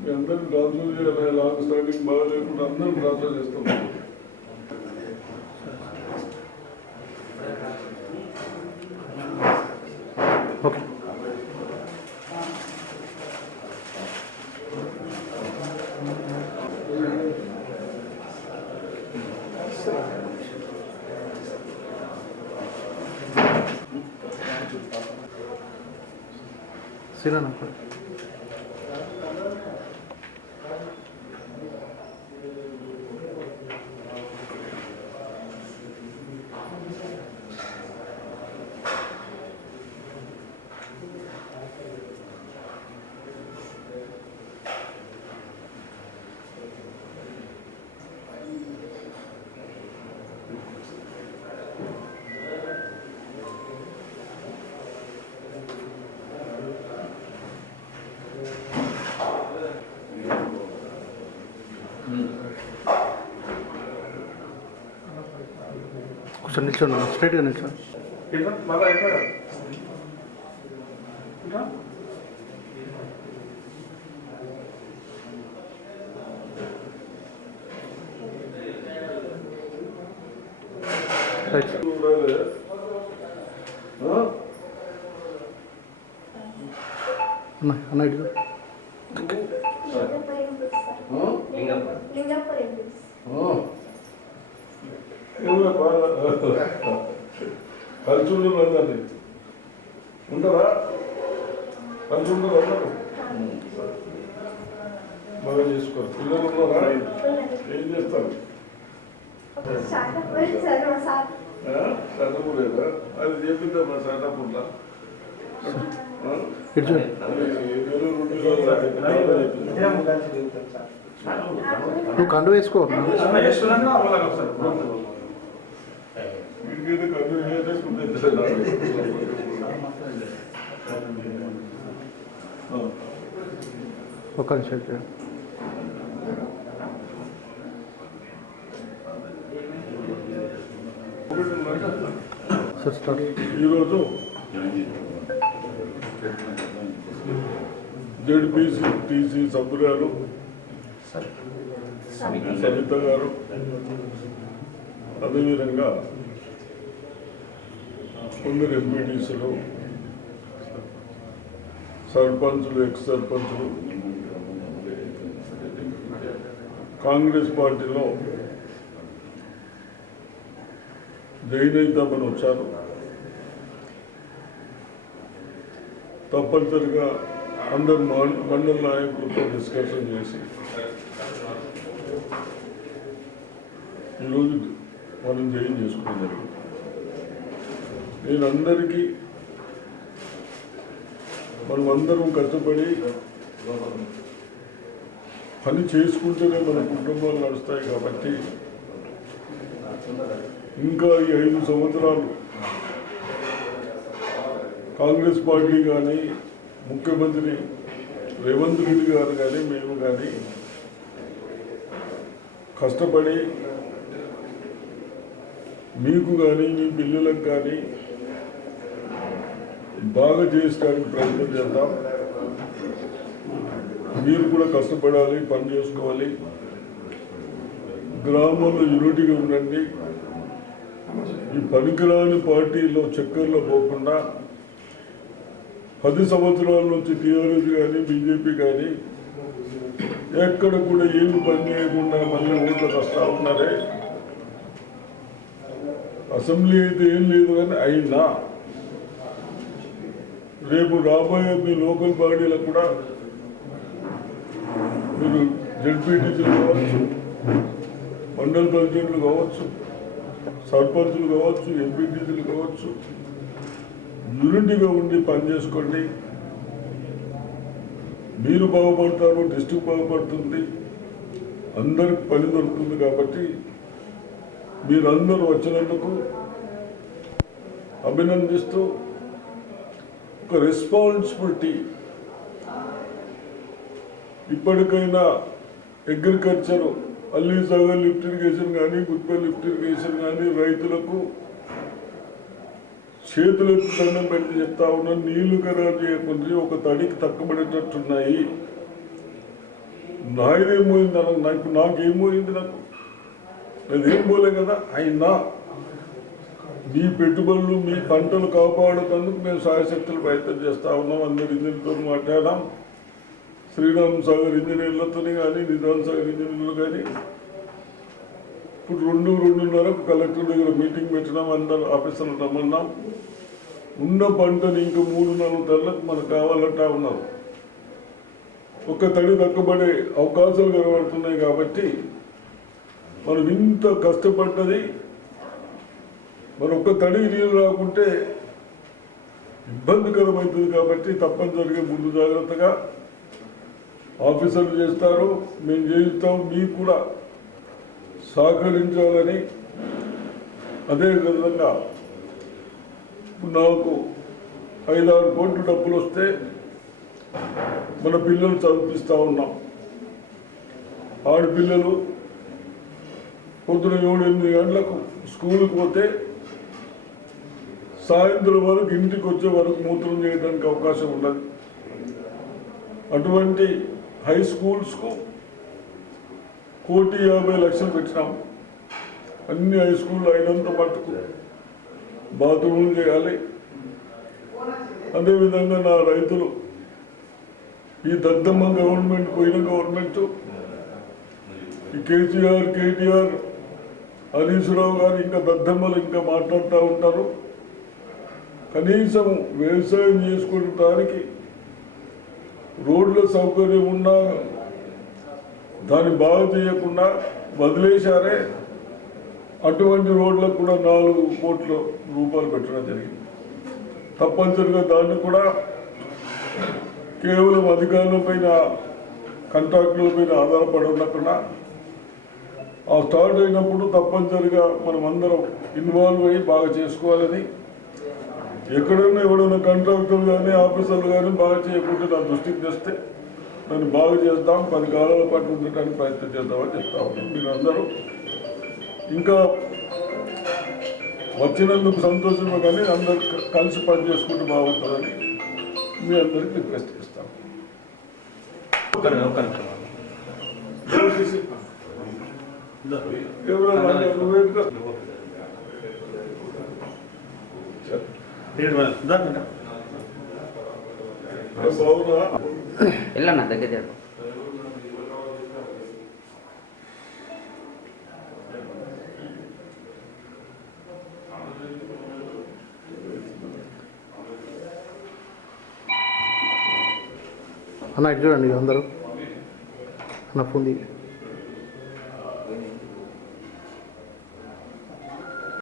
మీ అందరిని ట్రాన్స్ఫర్ చేయాలి long standing బాగా లేకుండా అందరం ట్రాన్స్ఫర్ చేస్తాం సిరానా కొంచెం నిల్చోండి స్ట్రైట్గా నిల్చోండి రైట్. ఉండాలి. ఆ? అన్న అన్న ఇటు చూడు. ఆ? లింగపురం ఆ. ఏమన్నా బాగా కలిసి ఉండరు అందరూ బాగా చేసుకోరు. పిల్లలు ఉన్నారా? ఏం చేస్తారు? శాఖపురం సార్ మా సార్ ఆ? చదువు లేదా అది చేపిద్దాం. మా చూడు నువ్వు కండు వేసుకో. నిమిషం స్టార్ట్ ఈరోజు జడ్పీసీ టీసీ సభ్యురాలు సవిత గారు అదేవిధంగా కొందరు ఎంపీటీసీలు సర్పంచులు ఎక్స్ సర్పంచులు కాంగ్రెస్ పార్టీలో జైన్ అవుతామని వచ్చారు. తప్పనిసరిగా అందరు మండల నాయకులతో డిస్కషన్ చేసి ఈరోజు మనం జైన్ చేసుకోవడం జరిగింది. నేను మనమందరం కష్టపడి పని చేసుకుంటేనే మన కుటుంబాలు నడుస్తాయి కాబట్టి ఇంకా ఈ ఐదు సంవత్సరాలు కాంగ్రెస్ పార్టీ కానీ ముఖ్యమంత్రి రేవంత్ రెడ్డి గారు కానీ మేము కానీ కష్టపడి మీకు కానీ మీ పిల్లలకు కానీ బాగా చేయడానికి ప్రయత్నం చేద్దాం. మీరు కూడా కష్టపడాలి పని చేసుకోవాలి. గ్రామంలో యూనిటీగా ఉండండి. ఈ పనికిరాని పార్టీలో చక్కర్లో పోకుండా పది సంవత్సరాల నుంచి టీఆర్ఎస్ కానీ బీజేపీ కానీ ఎక్కడ కూడా ఏమి పని చేయకుండా మళ్ళీ ఓట్లకు వస్తూ ఉన్నారే. అసెంబ్లీ అయితే ఏం లేదు కానీ అయినా రేపు రాబోయే మీ లోకల్ బాడీలకు కూడా మీరు జడ్పీటీసీలు కావచ్చు మండల ప్రెసిడెంట్లు కావచ్చు సర్పంచులు కావచ్చు ఎంపీటీసీలు కావచ్చు యూనిటీగా ఉండి పనిచేసుకోండి. మీరు బాగుపడతారు డిస్ట్రిక్ట్ బాగుపడుతుంది అందరికి పని దొరుకుతుంది కాబట్టి మీరందరూ వచ్చినందుకు అభినందిస్తూ ఒక రెస్పాన్సిబిలిటీ ఇప్పటికైనా అగ్రికల్చర్ అల్లి సగర్ లిఫ్ట్ ఇరిగేషన్ కానీ గుత్పల్ లిఫ్ట్ ఇరిగేషన్ కానీ రైతులకు చేతులకు దండం పెట్టి చెప్తా ఉన్నా నీళ్ళు ఖరాబ్ చేయకుండా ఒక తడికి తక్కబడేటట్టున్నాయి నాయనేమోయింది నాకు నాకు నాకేమోయింది నాకు? అదేం పోలే కదా? అయినా మీ పెట్టుబడులు మీ పంటలు కాపాడుతందుకు మేము సాయశక్తులు ప్రయత్నం చేస్తా ఉన్నాం. అందరు ఇంజనీర్తో మాట్లాడాం. శ్రీరామ్ సాగర్ ఇంజనీర్లతో కానీ నిజాం సాగర్ ఇంజనీర్లు కానీ. ఇప్పుడు రెండు రెండున్నరకు కలెక్టర్ దగ్గర మీటింగ్ పెట్టినాం. అందరు ఆఫీసర్లు రమ్మన్నాం. ఉన్న పంటని ఇంక మూడు నాలుగు టన్నులకు మనకు కావాలంటా ఉన్నారు. ఒక్క తడి దక్కబడే అవకాశాలు కనబడుతున్నాయి కాబట్టి మనం ఇంత కష్టపడ్డది మరి ఒక్క తడి నీళ్ళు రాకుంటే ఇబ్బందికరమవుతుంది కాబట్టి తప్పనిసరిగా ముందు జాగ్రత్తగా ఆఫీసర్లు చేస్తారు మేము చేయిస్తాం మీకు కూడా సహకరించాలని. అదే విధంగా నాకు ఐదారు కోట్లు డబ్బులు వస్తే మన పిల్లలు చదివిస్తూ ఉన్నాం. ఆడపిల్లలు పొద్దున ఏడు ఎనిమిది గంటలకు స్కూల్కి పోతే సాయంత్రం వరకు ఇంటికి వచ్చే వరకు మూత్రం చేయడానికి అవకాశం ఉండదు. అటువంటి హై స్కూల్స్కు కోటి యాభై లక్షలు పెట్టినాం. అన్ని హై స్కూల్ అయినంత మట్టుకు బాత్రూములు చేయాలి. అదేవిధంగా నా రైతులు ఈ దద్దమ్మ గవర్నమెంట్ పోయిన గవర్నమెంట్ ఈ కేసీఆర్ కేటీఆర్ హరీష్ రావు గారు ఇంకా దద్దమ్మలు ఇంకా మాట్లాడుతూ ఉంటారు. కనీసం వ్యవసాయం చేసుకోవడానికి రోడ్ల సౌకర్యం ఉన్నా దాన్ని బాగు చేయకుండా వదిలేశారే అటువంటి రోడ్లకు కూడా నాలుగు కోట్ల రూపాయలు పెట్టడం జరిగింది. తప్పనిసరిగా దాన్ని కూడా కేవలం అధికారుల పైన కంట్రాక్టుల పైన ఆధారపడి ఉండకుండా ఆ స్టార్ట్ అయినప్పుడు తప్పనిసరిగా మనం అందరం ఇన్వాల్వ్ అయ్యి బాగా చేసుకోవాలని ఎక్కడైనా ఎవడైనా కాంట్రాక్టర్లు కానీ ఆఫీసర్లు కానీ బాగా చేయకుంటే నా దృష్టికి తెస్తే దాన్ని బాగు చేద్దాం పది కాలాల పాటు ఉండటానికి ప్రయత్నం చేద్దామని చెప్తా ఉన్నాం మీరు అందరూ ఇంకా వచ్చినందుకు సంతోషమే కానీ అందరు కలిసి పని చేసుకుంటే బాగుంటుందని మీ అందరికి రిక్వెస్ట్ చేస్తాం ఒక్క నిమిషం, ఒక్క నిమిషం. ఎవరైనా నువ్వు ఎందుకు? ఏడు వేలు. దా, దా. బాగున్నా వెళ్ళన్నా దగ్గర జరుగు అన్న ఇటు చూడండి అందరూ అన్న ఫోన్ దిగి